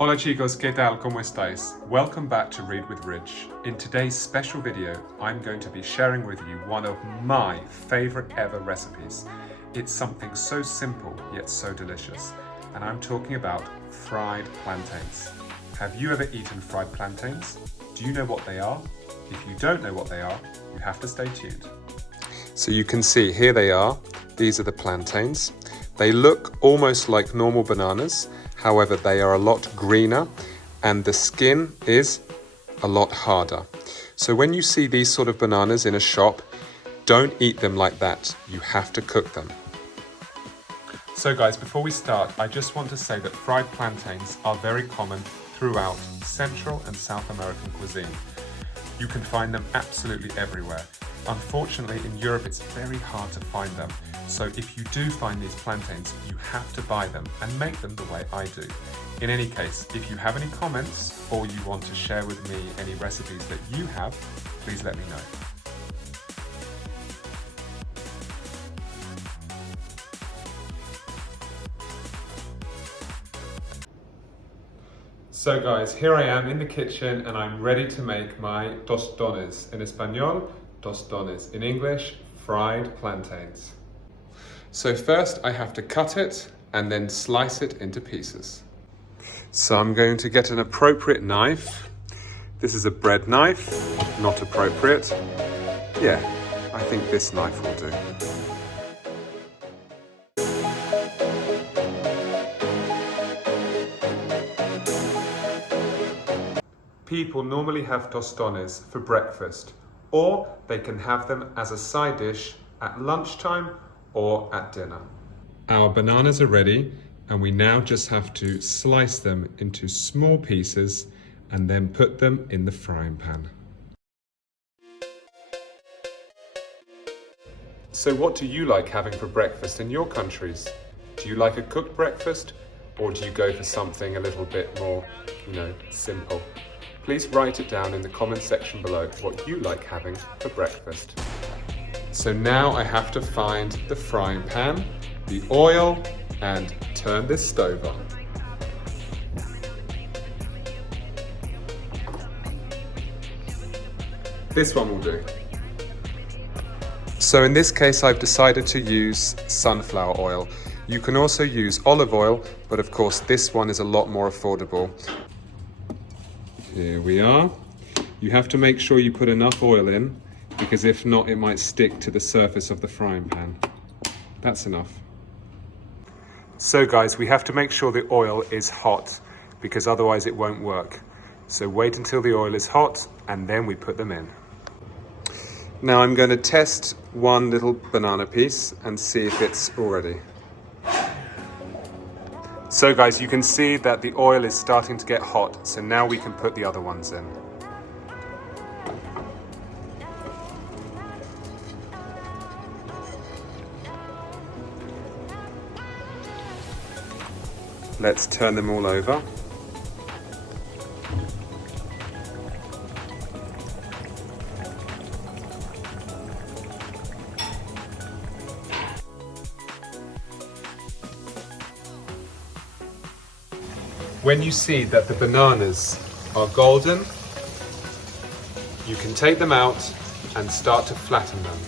Hola chicos, ¿qué tal? ¿Cómo estáis? Welcome back to Read with Rich. In today's special video, I'm going to be sharing with you one of my favorite ever recipes. It's something so simple, yet so delicious. And I'm talking about fried plantains. Have you ever eaten fried plantains? Do you know what they are? If you don't know what they are, you have to stay tuned. So you can see, here they are. These are the plantains. They look almost like normal bananas. However, they are a lot greener and the skin is a lot harder. So when you see these sort of bananas in a shop, don't eat them like that. You have to cook them. So guys, before we start, I just want to say that fried plantains are very common throughout Central and South American cuisine. You can find them absolutely everywhere. Unfortunately, in Europe, it's very hard to find them. So if you do find these plantains, you have to buy them and make them the way I do. In any case, if you have any comments or you want to share with me any recipes that you have, please let me know. So guys, here I am in the kitchen and I'm ready to make my tostones. In Espanol, tostones. In English, fried plantains. So first I have to cut it and then slice it into pieces. So I'm going to get an appropriate knife. This is a bread knife, not appropriate. Yeah, I think this knife will do. People normally have tostones for breakfast, or they can have them as a side dish at lunchtime or at dinner. Our bananas are ready, and we now just have to slice them into small pieces and then put them in the frying pan. So what do you like having for breakfast in your countries? Do you like a cooked breakfast, or do you go for something a little bit more, simple? Please write it down in the comment section below what you like having for breakfast. So now I have to find the frying pan, the oil, and turn this stove on. This one will do. So in this case, I've decided to use sunflower oil. You can also use olive oil, but of course this one is a lot more affordable. Here we are. You have to make sure you put enough oil in, because if not, it might stick to the surface of the frying pan. That's enough. So guys, we have to make sure the oil is hot, because otherwise it won't work. So wait until the oil is hot, and then we put them in. Now I'm going to test one little banana piece and see if it's all ready. So guys, you can see that the oil is starting to get hot, so now we can put the other ones in. Let's turn them all over. When you see that the bananas are golden, you can take them out and start to flatten them.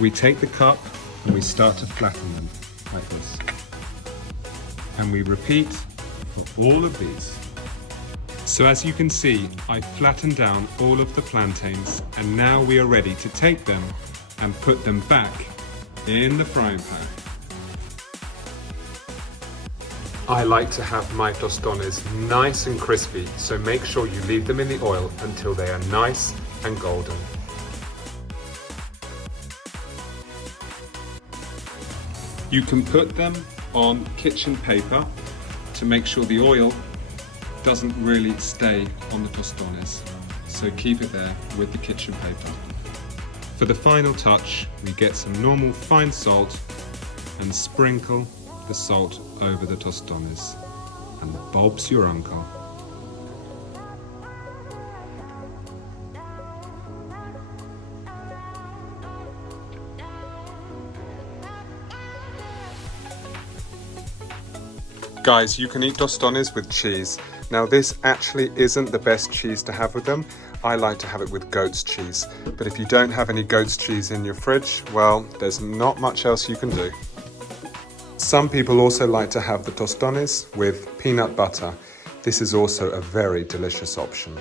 We take the cup and we start to flatten them like this. And we repeat for all of these. So as you can see, I flattened down all of the plantains, and now we are ready to take them and put them back in the frying pan. I like to have my tostones nice and crispy, so make sure you leave them in the oil until they are nice and golden. You can put them on kitchen paper to make sure the oil doesn't really stay on the tostones. So keep it there with the kitchen paper. For the final touch, we get some normal fine salt and sprinkle the salt over the tostones. And Bob's your uncle. Guys, you can eat tostones with cheese. Now this actually isn't the best cheese to have with them. I like to have it with goat's cheese. But if you don't have any goat's cheese in your fridge, well, there's not much else you can do. Some people also like to have the tostones with peanut butter. This is also a very delicious option.